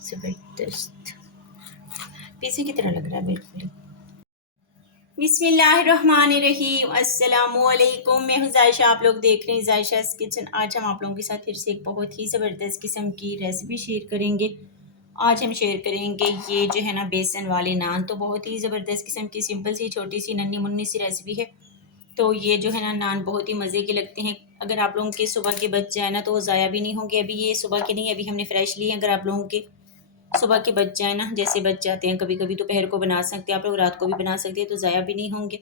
ज़बरदस्त पिज़्ज़े की तरह लग रहा है बिल्कुल। बिस्मिल्लाहिर्रहमानिर्रहीम, अस्सलामुअलैकुम। मैं हूँ जायशा, आप लोग देख रहे हैं जायशा's किचन। आज हम आप लोगों के साथ फिर से एक बहुत ही ज़बरदस्त किस्म की रेसिपी शेयर करेंगे। आज हम शेयर करेंगे ये जो है ना बेसन वाले नान। तो बहुत ही ज़बरदस्त किस्म की सिंपल सी छोटी सी नन्ही मुन्नी सी रेसिपी है। तो ये जो है ना नान बहुत ही मज़े के लगते हैं। अगर आप लोगों के सुबह के बच जाए ना तो वो ज़ाया भी नहीं होंगे। अभी ये सुबह के नहीं, अभी हमने फ्रेश लिए। अगर आप लोगों के सुबह के बच जाए ना, जैसे बच जाते हैं कभी कभी, दोपहर को बना सकते हैं आप लोग, रात को भी बना सकते हैं, तो ज़ाया भी नहीं होंगे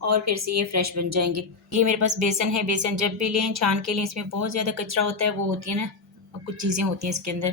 और फिर से ये फ्रेश बन जाएंगे। ये मेरे पास बेसन है। बेसन जब भी लें छान के लिए, इसमें बहुत ज़्यादा कचरा होता है, वो होती है ना कुछ चीज़ें होती हैं इसके अंदर।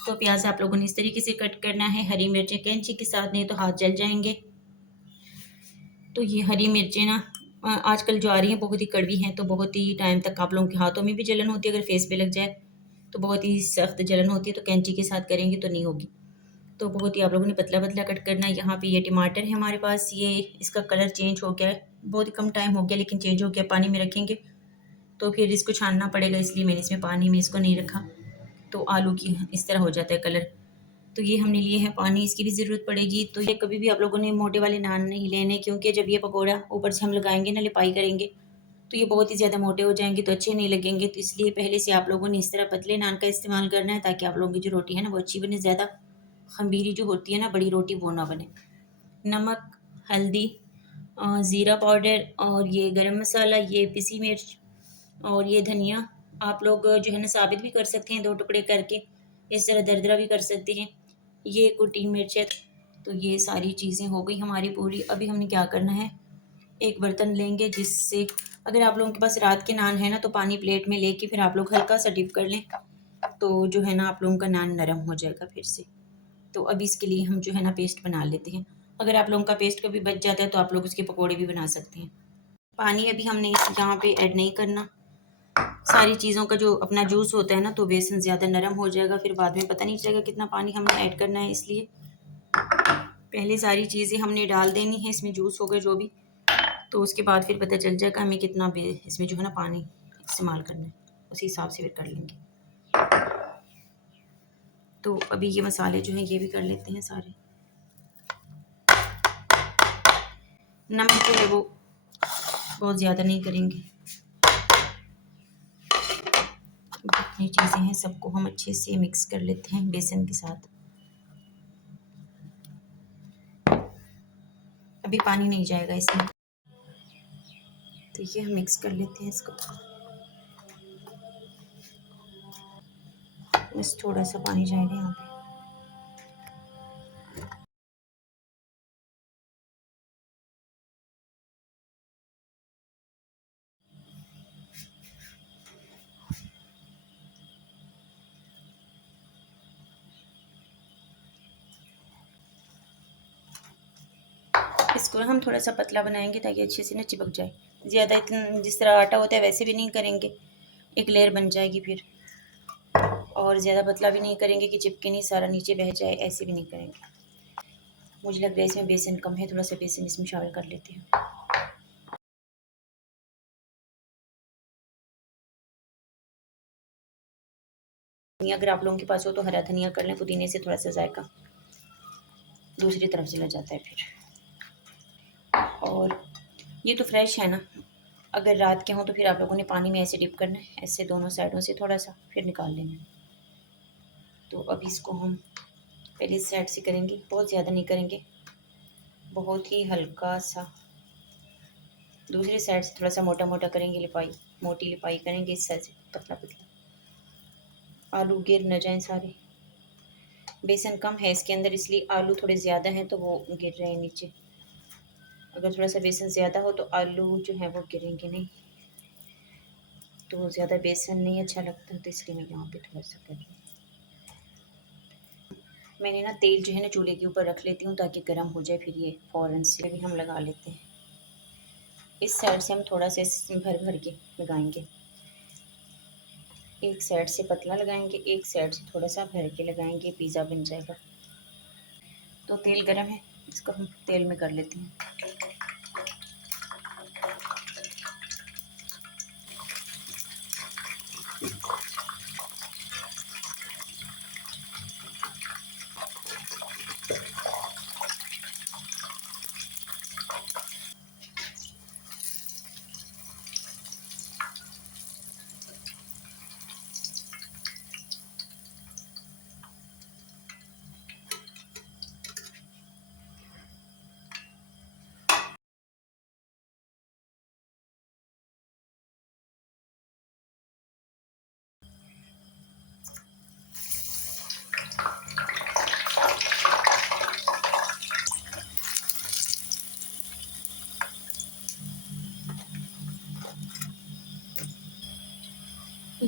तो प्याज आप लोगों ने इस तरीके से कट करना है, हरी मिर्चें कैंची के साथ, नहीं तो हाथ जल जाएंगे। तो ये हरी मिर्चें ना आजकल जो आ रही हैं बहुत ही कड़वी हैं, तो बहुत ही टाइम तक आप लोगों के हाथों में भी जलन होती है। अगर फेस पे लग जाए तो बहुत ही सख्त जलन होती है, तो कैंची के साथ करेंगे तो नहीं होगी। तो बहुत ही आप लोगों ने पतला पतला कट करना है। यहाँ पे ये टमाटर है हमारे पास, ये इसका कलर चेंज हो गया है, बहुत ही कम टाइम हो गया लेकिन चेंज हो गया। पानी में रखेंगे तो फिर इसको छानना पड़ेगा, इसलिए मैंने इसमें पानी में इसको नहीं रखा, तो आलू की इस तरह हो जाता है कलर। तो ये हमने लिए हैं, पानी इसकी भी ज़रूरत पड़ेगी। तो ये कभी भी आप लोगों ने मोटे वाले नान नहीं लेने, क्योंकि जब ये पकौड़ा ऊपर से हम लगाएंगे ना, लिपाई करेंगे, तो ये बहुत ही ज़्यादा मोटे हो जाएंगे, तो अच्छे नहीं लगेंगे। तो इसलिए पहले से आप लोगों ने इस तरह पतले नान का इस्तेमाल करना है, ताकि आप लोगों की जो रोटी है ना वो अच्छी बने, ज़्यादा खमीरी जो होती है ना बड़ी रोटी, वो ना बने। नमक, हल्दी, ज़ीरा पाउडर, और ये गरम मसाला, ये पिसी मिर्च, और ये धनिया आप लोग जो है ना साबित भी कर सकते हैं, 2 टुकड़े करके इस तरह दरदरा भी कर सकते हैं। ये कुटी मिर्च है। तो ये सारी चीज़ें हो गई हमारी पूरी। अभी हमने क्या करना है, एक बर्तन लेंगे जिससे, अगर आप लोगों के पास रात के नान है ना, तो पानी प्लेट में लेके फिर आप लोग हल्का सा डिप कर लें, तो जो है ना आप लोगों का नान नरम हो जाएगा फिर से। तो अभी इसके लिए हम जो है ना पेस्ट बना लेते हैं। अगर आप लोगों का पेस्ट कभी बच जाता है तो आप लोग उसके पकौड़े भी बना सकते हैं। पानी अभी हमने इस यहाँ पे ऐड नहीं करना। सारी चीज़ों का जो अपना जूस होता है ना, तो बेसन ज़्यादा नरम हो जाएगा, फिर बाद में पता नहीं चलेगा कितना पानी हमने ऐड करना है। इसलिए पहले सारी चीज़ें हमने डाल देनी है, इसमें जूस होगा जो भी, तो उसके बाद फिर पता चल जाएगा हमें कितना इसमें जो है ना पानी इस्तेमाल करना है, उसी हिसाब से फिर कर लेंगे। तो अभी ये मसाले जो हैं ये भी कर लेते हैं सारे। नमक जो है वो बहुत ज़्यादा नहीं करेंगे, जितनी चीज़ें हैं सबको हम अच्छे से मिक्स कर लेते हैं बेसन के साथ। अभी पानी नहीं जाएगा इसमें, तो ये हम मिक्स कर लेते हैं इसको। बस थोड़ा सा पानी जाएगा यहाँ पे। इसको हम थोड़ा सा पतला बनाएंगे ताकि अच्छे से ना चिपक जाए। ज़्यादा इतना जिस तरह आटा होता है वैसे भी नहीं करेंगे, एक लेयर बन जाएगी फिर। और ज़्यादा पतला भी नहीं करेंगे कि चिपके नहीं, सारा नीचे बह जाए, ऐसे भी नहीं करेंगे। मुझे लग रहा है इसमें बेसन कम है, थोड़ा सा बेसन इसमें शामिल कर लेते हैं। अगर आप लोगों के पास हो तो हरा धनिया कर लें, पुदीने से थोड़ा सा जायका दूसरी तरफ चला जाता है फिर। और ये तो फ्रेश है ना, अगर रात के हों तो फिर आप लोगों ने पानी में ऐसे डिप करना है, ऐसे दोनों साइडों से थोड़ा सा, फिर निकाल लेना है। तो अब इसको हम पहले इस साइड से करेंगे, बहुत ज़्यादा नहीं करेंगे, बहुत ही हल्का सा। दूसरी साइड से थोड़ा सा मोटा मोटा करेंगे, लिपाई मोटी लिपाई करेंगे इस साइड से पतला पतला, आलू गिर न जाएं सारे। बेसन कम है इसके अंदर, इसलिए आलू थोड़े ज़्यादा हैं तो वो गिर रहे हैं नीचे। अगर थोड़ा सा बेसन ज़्यादा हो तो आलू जो है वो गिरेंगे नहीं, तो ज़्यादा बेसन नहीं अच्छा लगता, तो इसलिए मैं यहाँ पे थोड़ा सा कर रही हूँ। मैंने ना तेल जो है ना चूल्हे के ऊपर रख लेती हूँ ताकि गर्म हो जाए, फिर ये फ़ौरन से भी हम लगा लेते हैं। इस साइड से हम थोड़ा सा भर भर के लगाएंगे, एक साइड से पतला लगाएंगे, एक साइड से थोड़ा सा भर के लगाएंगे, पिज़्ज़ा बन जाएगा। तो तेल गर्म है, इसको हम तेल में कर लेते हैं।